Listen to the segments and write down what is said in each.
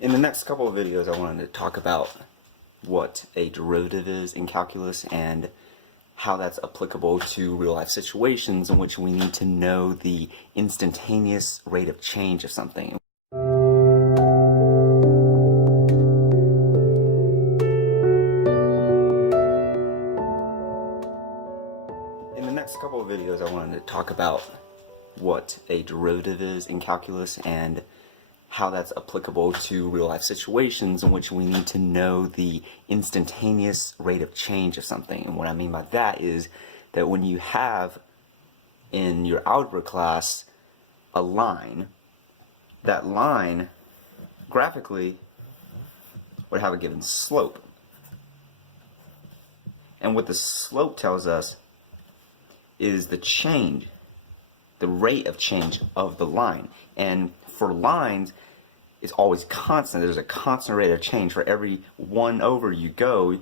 In the next couple of videos, I wanted to talk about what a derivative is in calculus and how that's applicable to real-life situations in which we need to know the instantaneous rate of change of something. In the next couple of videos, I wanted to talk about what a derivative is in calculus and how that's applicable to real-life situations in which we need to know the instantaneous rate of change of something. And what I mean by that is that when you have in your algebra class a line, that line graphically would have a given slope. And what the slope tells us is the change, the rate of change of the line. And for lines, it's always constant. There's a constant rate of change. For every 1 over you go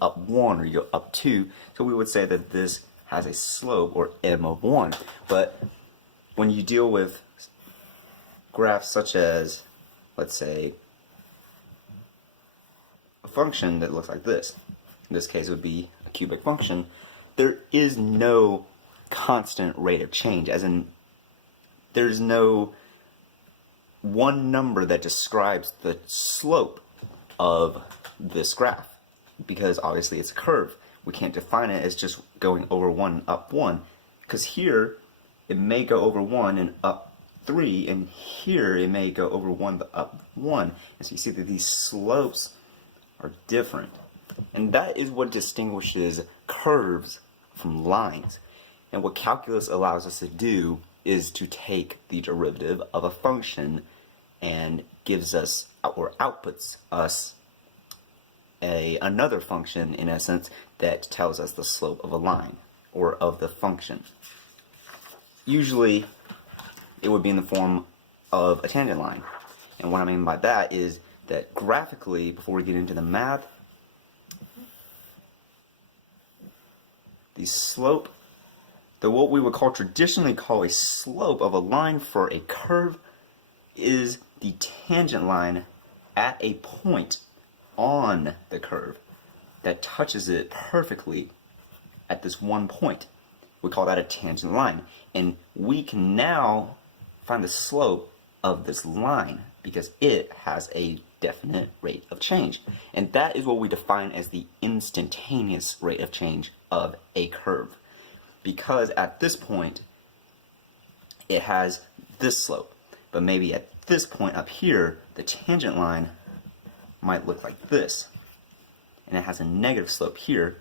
up 1 or you go up 2. So we would say that this has a slope, or m of 1. But when you deal with graphs such as, let's say, a function that looks like this, in this case it would be a cubic function, there is no constant rate of change, as in there's no one number that describes the slope of this graph, because obviously it's a curve. We can't define it as just going over 1 and up 1, because here it may go over 1 and up 3, and here it may go over 1 but up 1. And so you see that these slopes are different. And that is what distinguishes curves from lines. And what calculus allows us to do is to take the derivative of a function and gives us, or outputs us, another function, in essence, that tells us the slope of a line, or of the function. Usually, it would be in the form of a tangent line. And what I mean by that is that graphically, before we get into the math, the slope, what we would traditionally call a slope of a line for a curve, is the tangent line at a point on the curve that touches it perfectly at this one point. We call that a tangent line. And we can now find the slope of this line because it has a definite rate of change. And that is what we define as the instantaneous rate of change of a curve. Because at this point, it has this slope. But maybe at this point up here, the tangent line might look like this. And it has a negative slope here.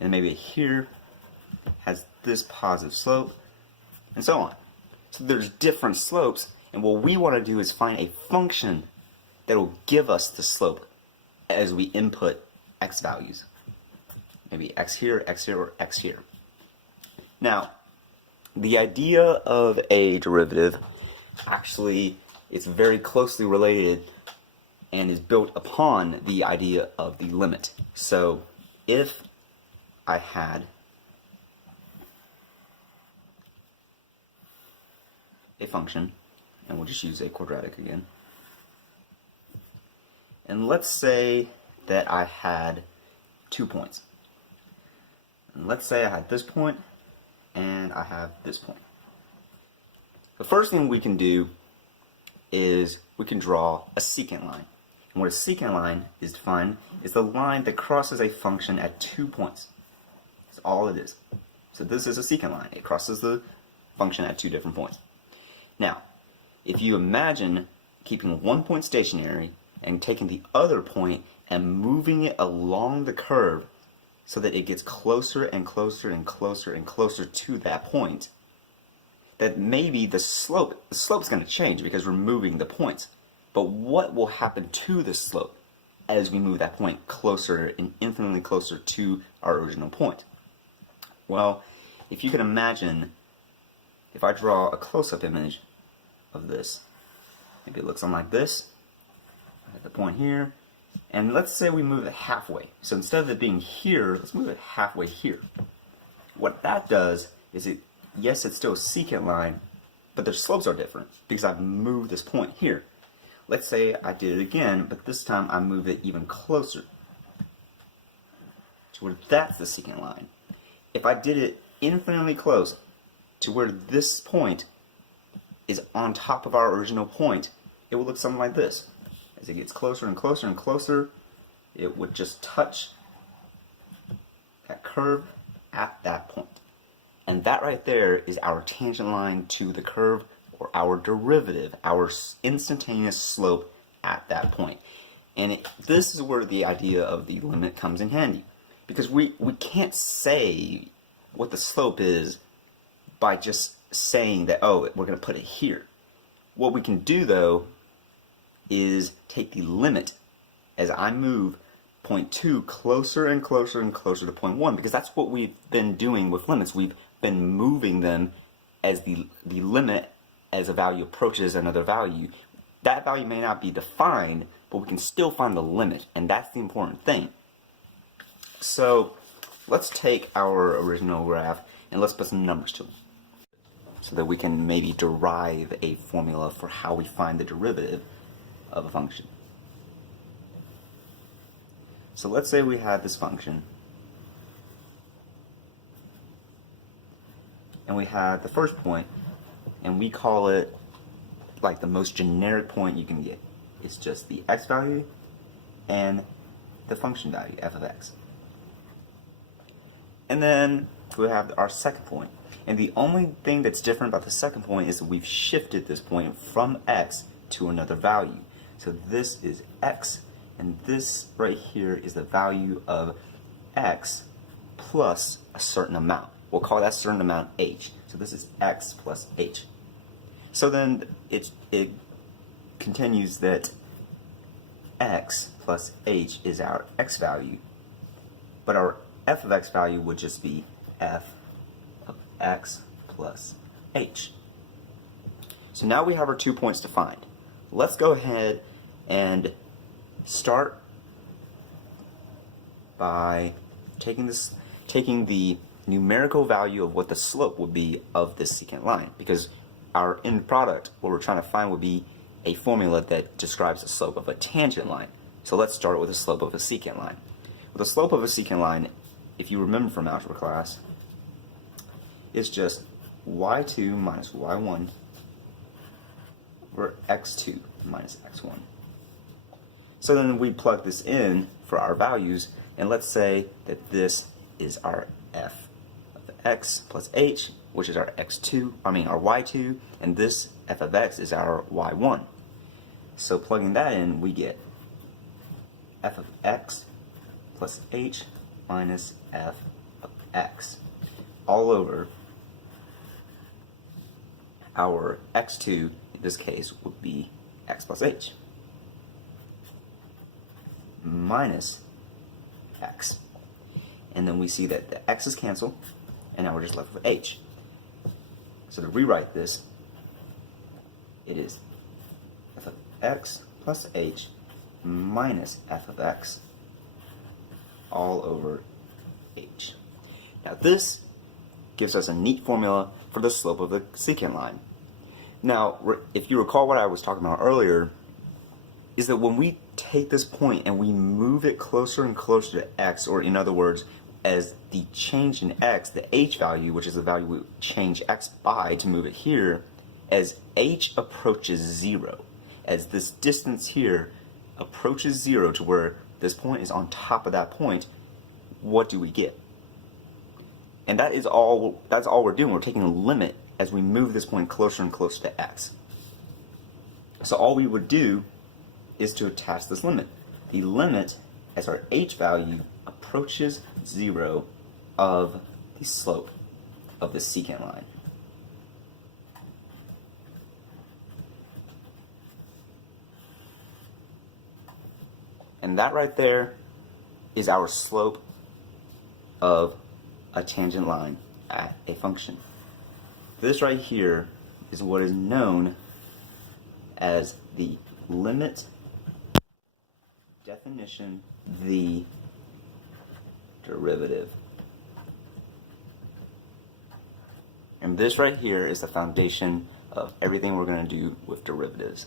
And maybe here has this positive slope, and so on. So there's different slopes, and what we want to do is find a function that will give us the slope as we input x values. Maybe x here, or x here. Now, the idea of a derivative, actually, it's very closely related and is built upon the idea of the limit. So, if I had a function, and we'll just use a quadratic again, and let's say that I had 2 points. And let's say I had this point, and I have this point. The first thing we can do is we can draw a secant line. And what a secant line is defined is the line that crosses a function at 2 points. That's all it is. So this is a secant line. It crosses the function at 2 different points. Now, if you imagine keeping one point stationary and taking the other point and moving it along the curve so that it gets closer and closer and closer and closer to that point, that maybe the slope's going to change because we're moving the points. But what will happen to the slope as we move that point closer and infinitely closer to our original point? Well, if you can imagine, if I draw a close-up image of this, maybe it looks something like this. I have the point here, and let's say we move it halfway. So instead of it being here, let's move it halfway here. What that does is yes, it's still a secant line, but their slopes are different because I've moved this point here. let's say I did it again, but this time I move it even closer to where that's the secant line. If I did it infinitely close to where this point is on top of our original point, it would look something like this. As it gets closer and closer and closer, it would just touch that curve at that point. And that right there is our tangent line to the curve, or our derivative, our instantaneous slope at that point. And this is where the idea of the limit comes in handy. Because we can't say what the slope is by just saying that, oh, we're going to put it here. What we can do, though, is take the limit as I move point 2 closer and closer and closer to point 1, because that's what we've been doing with limits. We've been moving them as the limit as a value approaches another value. That value may not be defined, but we can still find the limit, and that's the important thing. So let's take our original graph and let's put some numbers to it, so that we can maybe derive a formula for how we find the derivative of a function. So let's say we have this function, and we have the first point, and we call it like the most generic point you can get. It's just the x value and the function value, f of x. And then we have our second point. And the only thing that's different about the second point is that we've shifted this point from x to another value. So this is x, and this right here is the value of x plus a certain amount. We'll call that certain amount h. So this is x plus h. So then it continues that x plus h is our x value, but our f of x value would just be f of x plus h. So now we have our 2 points defined. Let's go ahead and start by taking the numerical value of what the slope would be of this secant line, because our end product, what we're trying to find, would be a formula that describes the slope of a tangent line. So let's start with the slope of a secant line. Well, the slope of a secant line, if you remember from algebra class, is just y2 minus y1 over x2 minus x1. So then we plug this in for our values, and let's say that this is our f of x plus h, which is our our y2, and this f of x is our y1. So plugging that in, we get f of x plus h minus f of x all over our x2, in this case, would be x plus h minus x. And then we see that the x's cancel, and now we're just left with h. So to rewrite this, it is f of x plus h minus f of x all over h. Now this gives us a neat formula for the slope of the secant line. Now, if you recall what I was talking about earlier, is that when we take this point and we move it closer and closer to x, or in other words, as the change in x, the h value, which is the value we change x by to move it here, as h approaches 0, as this distance here approaches 0 to where this point is on top of that point, what do we get? And that's all we're doing. We're taking a limit as we move this point closer and closer to x. So all we would do is to attach this limit. The limit, as our h value approaches 0 of the slope of the secant line. And that right there is our slope of a tangent line at a function. This right here is what is known as the limit definition, the derivative. And this right here is the foundation of everything we're going to do with derivatives.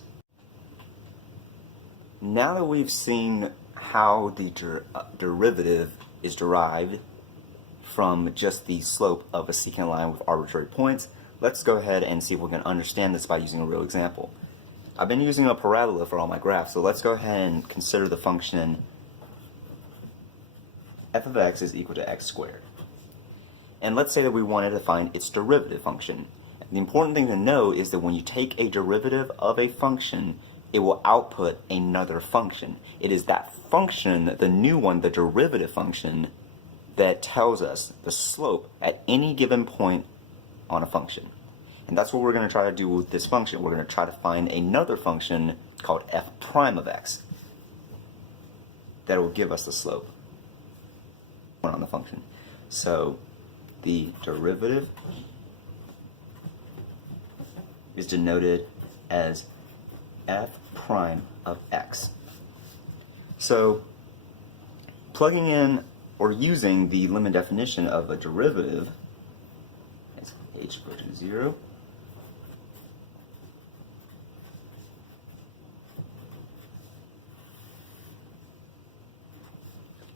Now that we've seen how the derivative is derived from just the slope of a secant line with arbitrary points, let's go ahead and see if we can understand this by using a real example. I've been using a parabola for all my graphs, so let's go ahead and consider the function f of x is equal to x squared. And let's say that we wanted to find its derivative function. The important thing to know is that when you take a derivative of a function, it will output another function. It is that function, the new one, the derivative function, that tells us the slope at any given point on a function. And that's what we're going to try to do with this function. We're going to try to find another function called f prime of x that will give us the slope on the function. So the derivative is denoted as f prime of x. So plugging in or using the limit definition of a derivative as h approaches 0,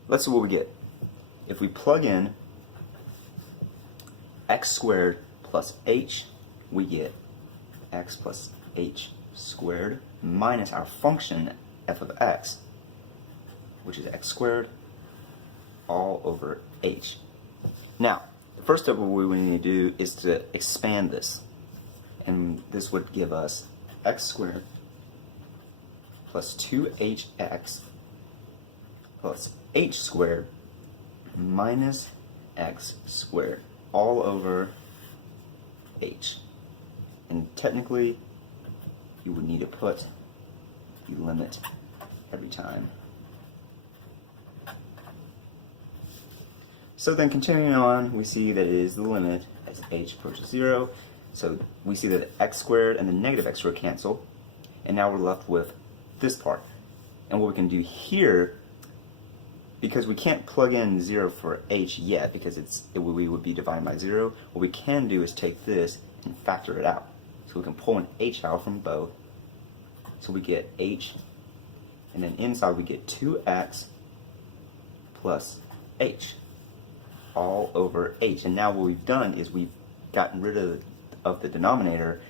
let's see what we get. If we plug in x squared plus h, we get x plus h squared minus our function f of x, which is x squared all over h. Now, the first step we need to do is to expand this. And this would give us x squared plus 2hx plus h squared minus x squared all over h. And technically, you would need to put the limit every time. So then continuing on, we see that it is the limit as h approaches 0. So we see that x squared and the negative x squared cancel. And now we're left with this part. And what we can do here, because we can't plug in 0 for h yet, because we would be dividing by 0, what we can do is take this and factor it out. So we can pull an h out from both. So we get h, and then inside we get 2x plus h all over h. And now what we've done is we've gotten rid of the denominator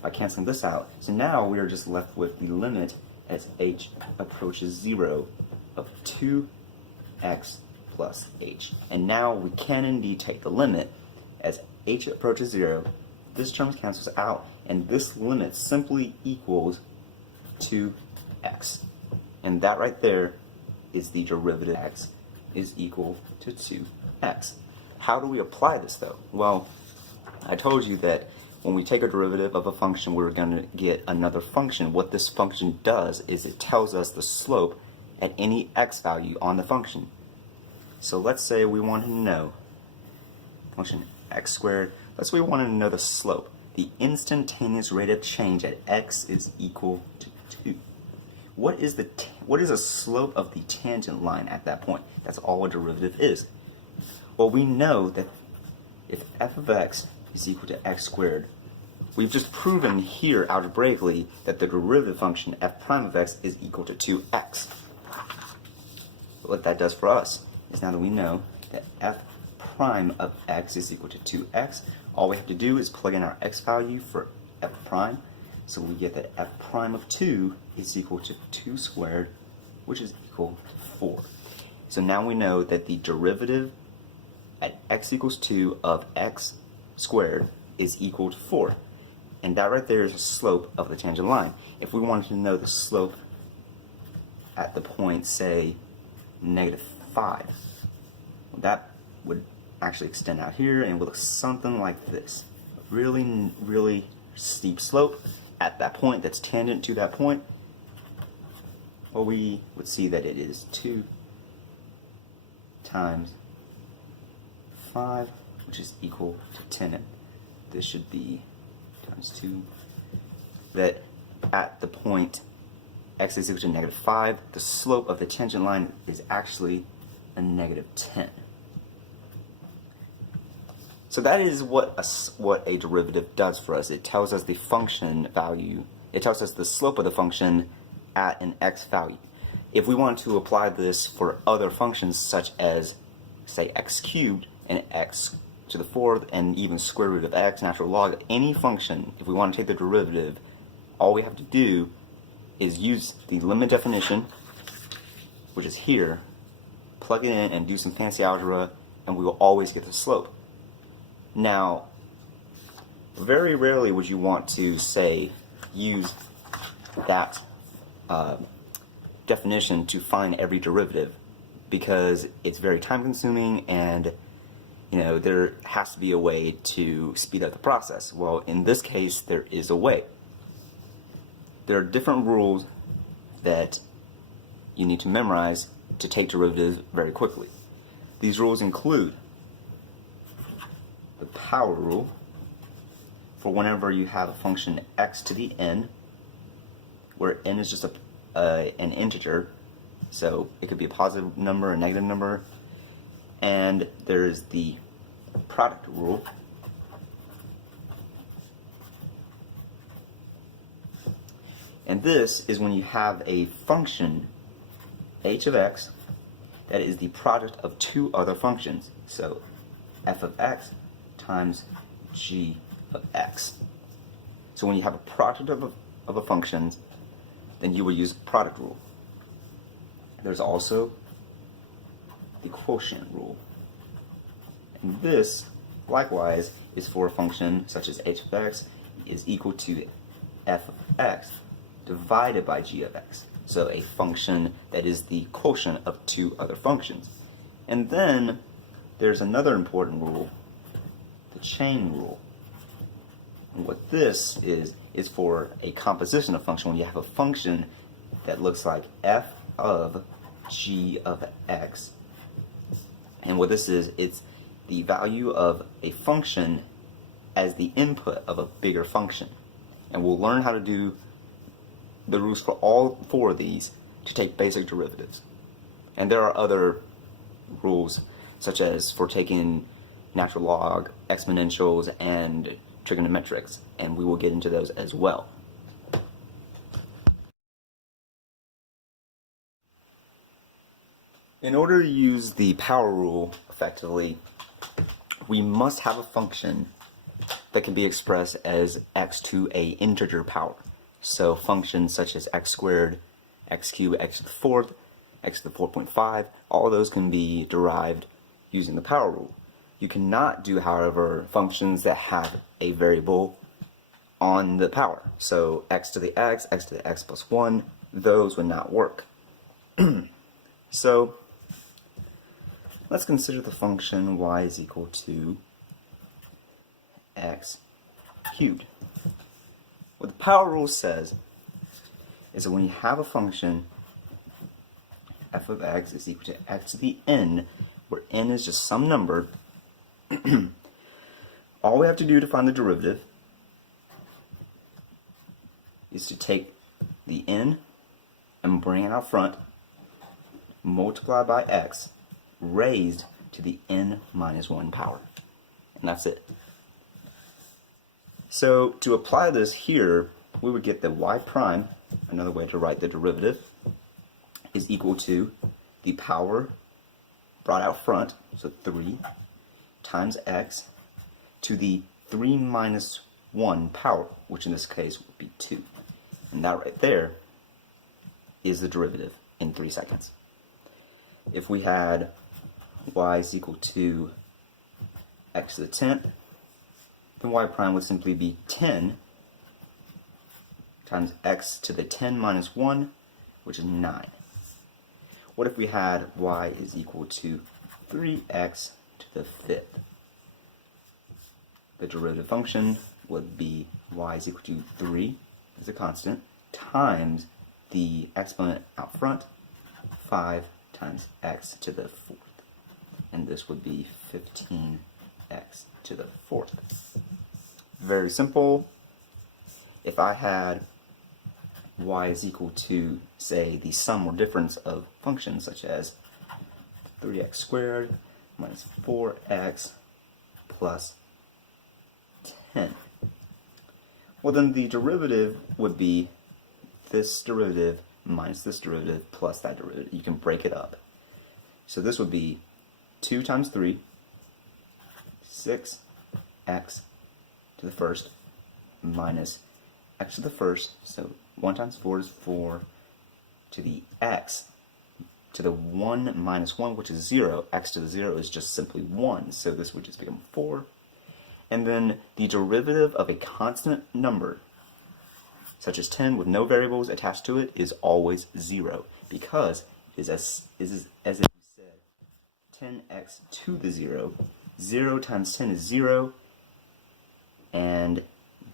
by canceling this out. So now we are just left with the limit as h approaches 0 of 2x plus h. And now we can indeed take the limit as h approaches 0. This term cancels out, and this limit simply equals 2x. And that right there is the derivative. X is equal to 2x. How do we apply this though? Well, I told you that when we take a derivative of a function, we're going to get another function. What this function does is it tells us the slope at any x value on the function. So let's say we wanted to know function x squared. Let's say we wanted to know the slope, the instantaneous rate of change at x is equal to 2. What is the slope of the tangent line at that point? That's all a derivative is. Well, we know that if f of x is equal to x squared, we've just proven here algebraically that the derivative function f prime of x is equal to 2x. What that does for us is now that we know that f prime of x is equal to 2x, all we have to do is plug in our x value for f prime. So we get that f prime of 2 is equal to 2 squared, which is equal to 4. So now we know that the derivative at x equals 2 of x squared is equal to 4. And that right there is the slope of the tangent line. If we wanted to know the slope at the point, say, -5, that would actually extend out here and would look something like this. A really, really steep slope at that point that's tangent to that point. Well, we would see that it is 2 times 5, which is equal to 10. And this should be times 2. That at the point x is equal to -5, the slope of the tangent line is actually a -10. So that is what a derivative does for us. It tells us the function value. It tells us the slope of the function at an x value. If we want to apply this for other functions such as, say, x cubed and x to the fourth and even square root of x, natural log, any function, if we want to take the derivative, all we have to do is use the limit definition, which is here, plug it in and do some fancy algebra, and we will always get the slope. Now, very rarely would you want to, say, use that definition to find every derivative, because it's very time consuming and there has to be a way to speed up the process. Well, in this case, there is a way. There are different rules that you need to memorize to take derivatives very quickly. These rules include the power rule for whenever you have a function x to the n, where n is just an integer, so it could be a positive number, a negative number. And there's the product rule, and this is when you have a function h of x that is the product of two other functions, so f of x times g of x. So when you have a product of a function, then you will use product rule. There's also the quotient rule, and this likewise is for a function such as h of x is equal to f of x divided by g of x, so a function that is the quotient of two other functions. And then there's another important rule, the chain rule. And what this is for a composition of function, when you have a function that looks like f of g of x. And what this is, it's the value of a function as the input of a bigger function. And we'll learn how to do the rules for all four of these to take basic derivatives. And there are other rules, such as for taking natural log, exponentials, and trigonometrics, and we will get into those as well. In order to use the power rule effectively, we must have a function that can be expressed as x to a integer power. So functions such as x squared, x cubed, x to the fourth, x to the 4.5, all of those can be derived using the power rule. You cannot do, however, functions that have a variable on the power. So x to the x plus 1, those would not work. So let's consider the function y is equal to x cubed. What the power rule says is that when you have a function f of x is equal to x to the n, where n is just some number, all we have to do to find the derivative is to take the n and bring it out front, multiply by x, raised to the n minus 1 power. And that's it. So to apply this here, we would get that y prime, another way to write the derivative, is equal to the power brought out front, so 3, times x, to the 3 minus 1 power, which in this case would be 2. And that right there is the derivative in 3 seconds. If we had y is equal to x to the 10th, then y prime would simply be 10 times x to the 10 minus 1, which is 9. What if we had y is equal to 3x to the 5th? The derivative function would be y is equal to 3 as a constant times the exponent out front, 5 times x to the 4th. And this would be 15x to the 4th. Very simple. If I had y is equal to, say, the sum or difference of functions such as 3x squared minus 4x plus 10. Well, then the derivative would be this derivative minus this derivative plus that derivative. You can break it up. So this would be 2 times 3, 6x to the first minus x to the first. So 1 times 4 is 4 to the x to the 1 minus 1, which is 0. X to the 0 is just simply 1. So this would just become 4. And then the derivative of a constant number, such as 10 with no variables attached to it, is always 0, because it is as if you said 10x to the 0. 0 times 10 is 0, and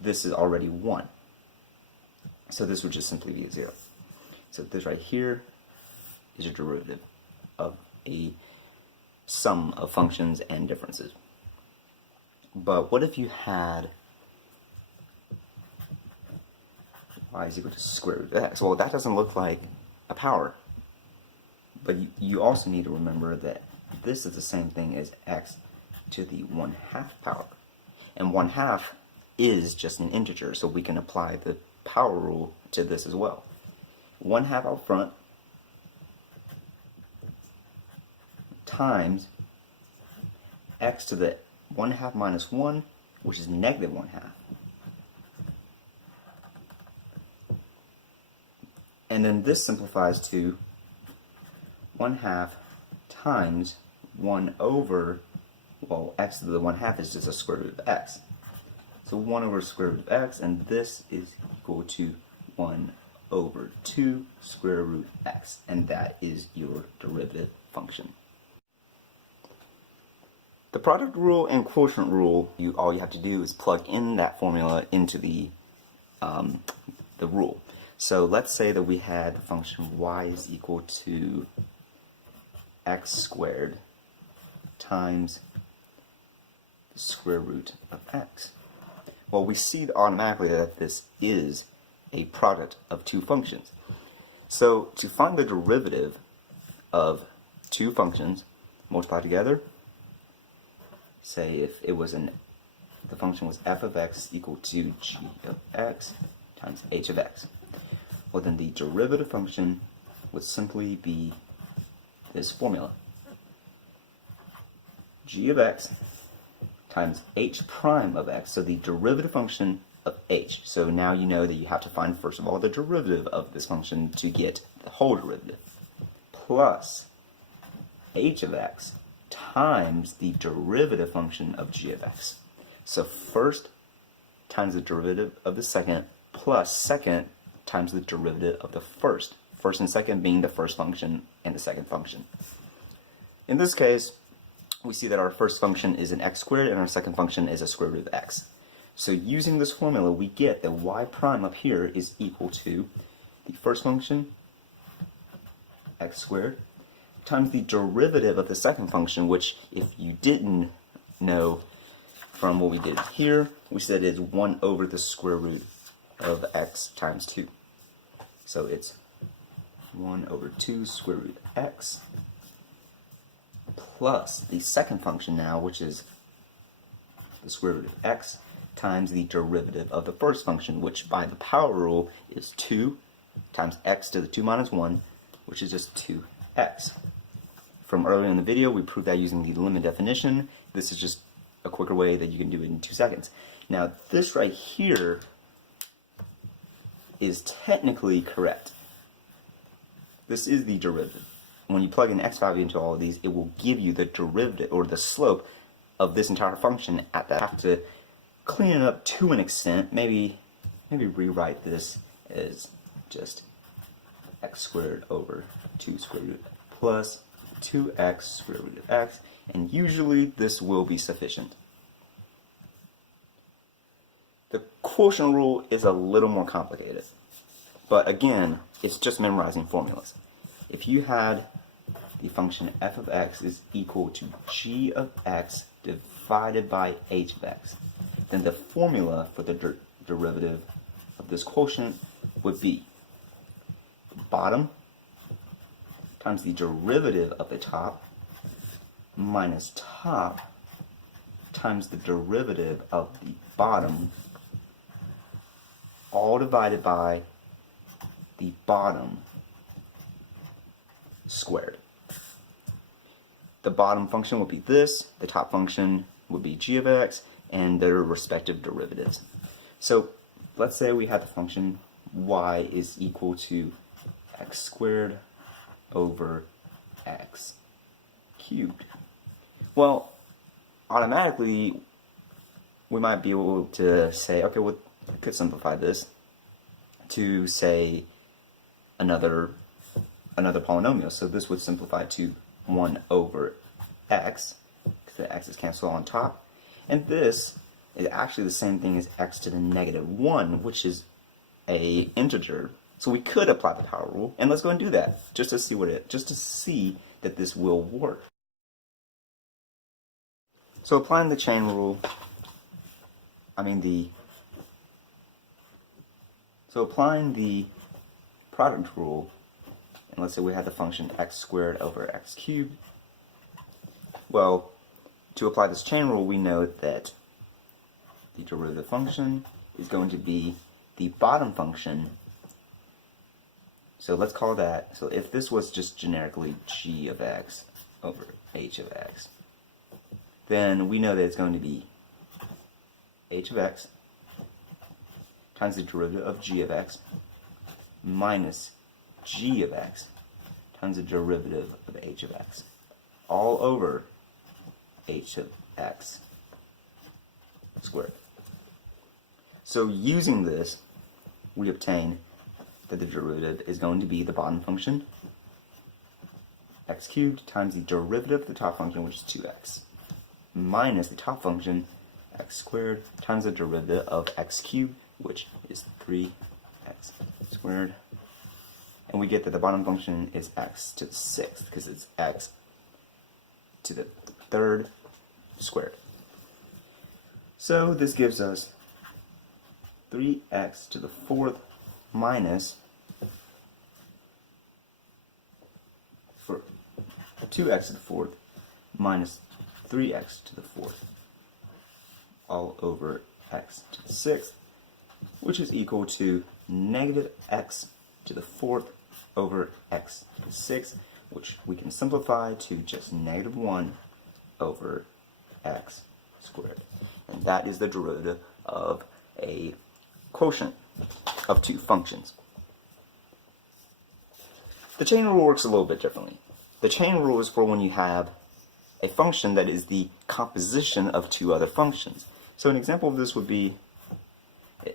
this is already 1. So this would just simply be a 0. So this right here is a derivative of a sum of functions and differences. But what if you had y is equal to square root of x? Well, that doesn't look like a power. But you also need to remember that this is the same thing as x to the 1/2 power. And 1/2 is just an integer, so we can apply the power rule to this as well. 1/2 out front times x to the 1/2 minus 1, which is negative 1/2. And then this simplifies to 1/2 times 1 over, well, x to the 1/2 is just a square root of x. So 1 over square root of x, and this is equal to 1 over 2 square root x, and that is your derivative function. The product rule and quotient rule, all you have to do is plug in that formula into the rule. So let's say that we had the function y is equal to x squared times the square root of x. Well, we see automatically that this is a product of two functions. So to find the derivative of two functions, multiply together. Say if it was the function was f of x equal to g of x times h of x. Well, then the derivative function would simply be this formula. G of x times h prime of x, so the derivative function of h. So now you know that you have to find, first of all, the derivative of this function to get the whole derivative, plus h of x times the derivative function of g of x. So first times the derivative of the second, plus second times the derivative of the first. First and second being the first function and the second function. In this case, we see that our first function is an x squared and our second function is a square root of x. So using this formula, we get that y prime up here is equal to the first function, x squared, times the derivative of the second function, which, if you didn't know from what we did here, we said is 1 over the square root of x times 2. So it's 1 over 2 square root of x plus the second function now, which is the square root of x times the derivative of the first function, which by the power rule is 2 times x to the 2 minus 1, which is just 2x. From earlier in the video, we proved that using the limit definition. This is just a quicker way that you can do it in 2 seconds. Now, this right here is technically correct. This is the derivative. When you plug an x value into all of these, it will give you the derivative, or the slope, of this entire function at that. I have to clean it up to an extent. Maybe rewrite this as just x squared over 2 square root plus 2x square root of x, and usually this will be sufficient. The quotient rule is a little more complicated, but again, it's just memorizing formulas. If you had the function f of x is equal to g of x divided by h of x, then the formula for the derivative of this quotient would be bottom times the derivative of the top minus top times the derivative of the bottom, all divided by the bottom squared. The bottom function would be this, the top function would be g of x, and their respective derivatives. So let's say we have the function y is equal to x squared over x cubed. Well, automatically we might be able to say, okay, we could simplify this to say another polynomial. So this would simplify to 1 over x, because the x is canceled on top. And this is actually the same thing as x to the negative 1, which is a integer. So we could apply the power rule, and let's go and do that just to see that this will work. So applying the chain rule, applying the product rule, and let's say we have the function x squared over x cubed. Well, to apply this chain rule, we know that the derivative function is going to be the bottom function. So let's call that, so if this was just generically g of x over h of x, then we know that it's going to be h of x times the derivative of g of x minus g of x times the derivative of h of x, all over h of x squared. So using this, we obtain that the derivative is going to be the bottom function, x cubed, times the derivative of the top function, which is 2x, minus the top function, x squared, times the derivative of x cubed, which is 3x squared. And we get that the bottom function is x to the 6th, because it's x to the 3rd squared. So this gives us 3x to the 4th minus 2x to the 4th minus 3x to the 4th, all over x to the 6th, which is equal to negative x to the 4th over x to the 6th, which we can simplify to just negative 1 over x squared. And that is the derivative of a quotient of two functions. The chain rule works a little bit differently. The chain rule is for when you have a function that is the composition of two other functions. So an example of this would be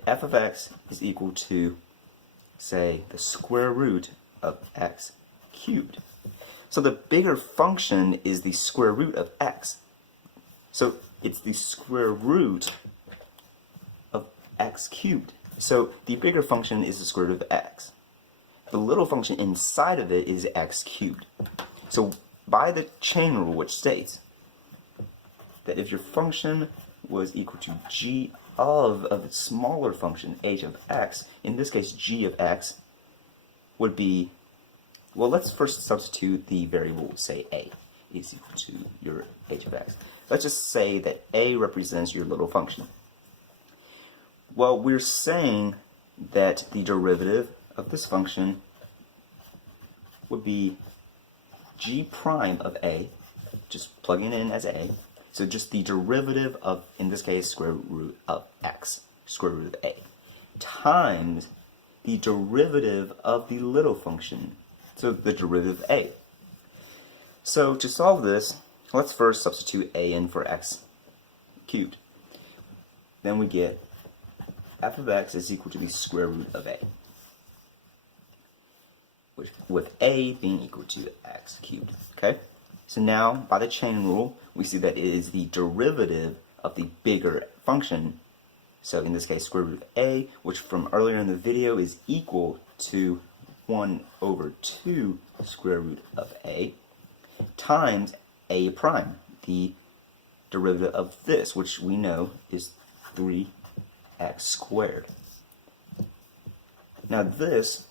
f of x is equal to, say, the square root of x cubed. So the bigger function is the square root of x. So it's the square root of x cubed. So the bigger function is the square root of x. The little function inside of it is x cubed. So by the chain rule, which states that if your function was equal to g of its smaller function, h of x, in this case g of x would be, well, let's first substitute the variable, say a is equal to your h of x. Let's just say that a represents your little function. Well, we're saying that the derivative of this function would be g prime of a, just plugging it in as a, so just the derivative of, in this case, square root of x, square root of a, times the derivative of the little function, so the derivative of a. So to solve this, let's first substitute a in for x cubed. Then we get f of x is equal to the square root of a, with a being equal to x cubed. Okay? So now, by the chain rule, we see that it is the derivative of the bigger function. So in this case, square root of a, which from earlier in the video is equal to 1 over 2 square root of a, times a prime, the derivative of this, which we know is 3x squared. Now this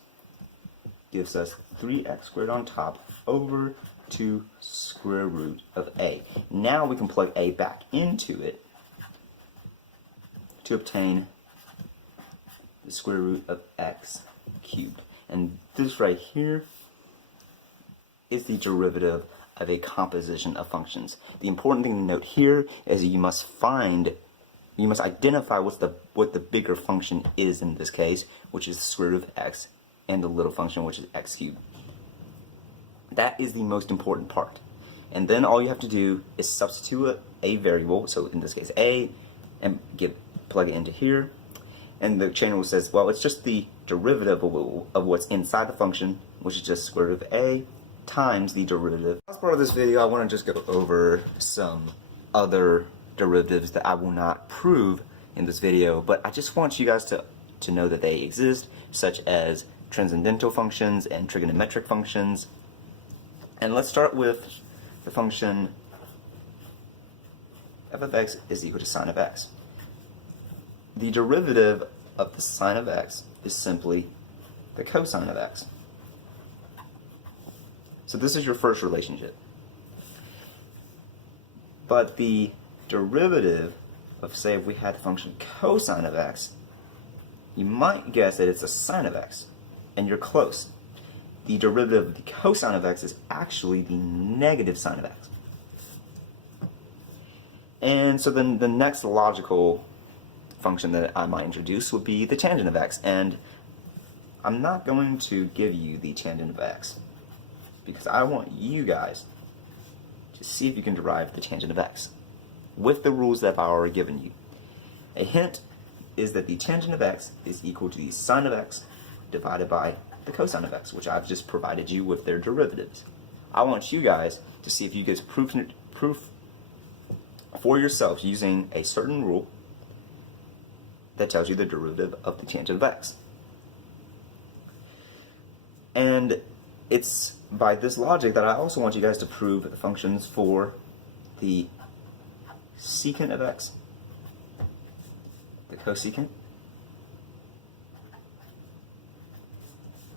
gives us 3x squared on top over 2 square root of a. Now we can plug a back into it to obtain the square root of x cubed. And this right here is the derivative of a composition of functions. The important thing to note here is you must identify what the bigger function is in this case, which is the square root of x, and the little function, which is x cubed. That is the most important part. And then all you have to do is substitute a variable, so in this case a, and plug it into here. And the chain rule says, well, it's just the derivative of what's inside the function, which is just square root of a times the derivative. As part of this video, I want to just go over some other derivatives that I will not prove in this video, but I just want you guys to know that they exist, such as transcendental functions and trigonometric functions. And let's start with the function f of x is equal to sine of x. The derivative of the sine of x is simply the cosine of x. So this is your first relationship. But the derivative of, say, if we had the function cosine of x, you might guess that it's a sine of x, and you're close. The derivative of the cosine of x is actually the negative sine of x. And so then the next logical function that I might introduce would be the tangent of x. And I'm not going to give you the tangent of x, because I want you guys to see if you can derive the tangent of x with the rules that I've already given you. A hint is that the tangent of x is equal to the sine of x divided by the cosine of x, which I've just provided you with their derivatives. I want you guys to see if you get proof for yourselves using a certain rule that tells you the derivative of the tangent of x. And it's by this logic that I also want you guys to prove the functions for the secant of x, the cosecant,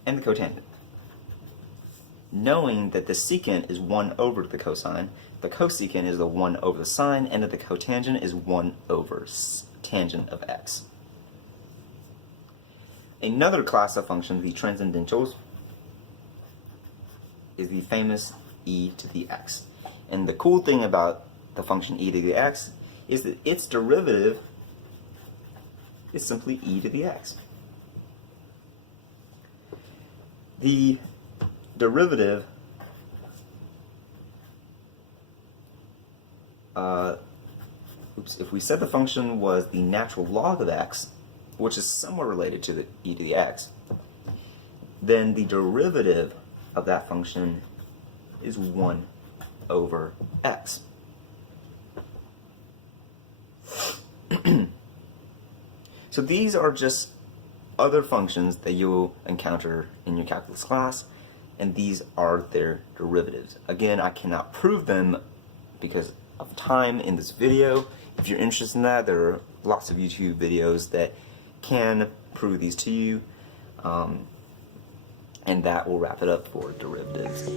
and the cotangent. Knowing that the secant is 1 over the cosine, the cosecant is the 1 over the sine, and that the cotangent is 1 over tangent of x. Another class of functions, the transcendentals, is the famous e to the x. And the cool thing about the function e to the x is that its derivative is simply e to the x. The derivative if we said the function was the natural log of x, which is somewhat related to the e to the x, then the derivative of that function is 1 over x. So these are just other functions that you'll encounter in your calculus class, and these are their derivatives. Again, I cannot prove them because of time in this video. If you're interested in that, there are lots of YouTube videos that can prove these to you, and that will wrap it up for derivatives.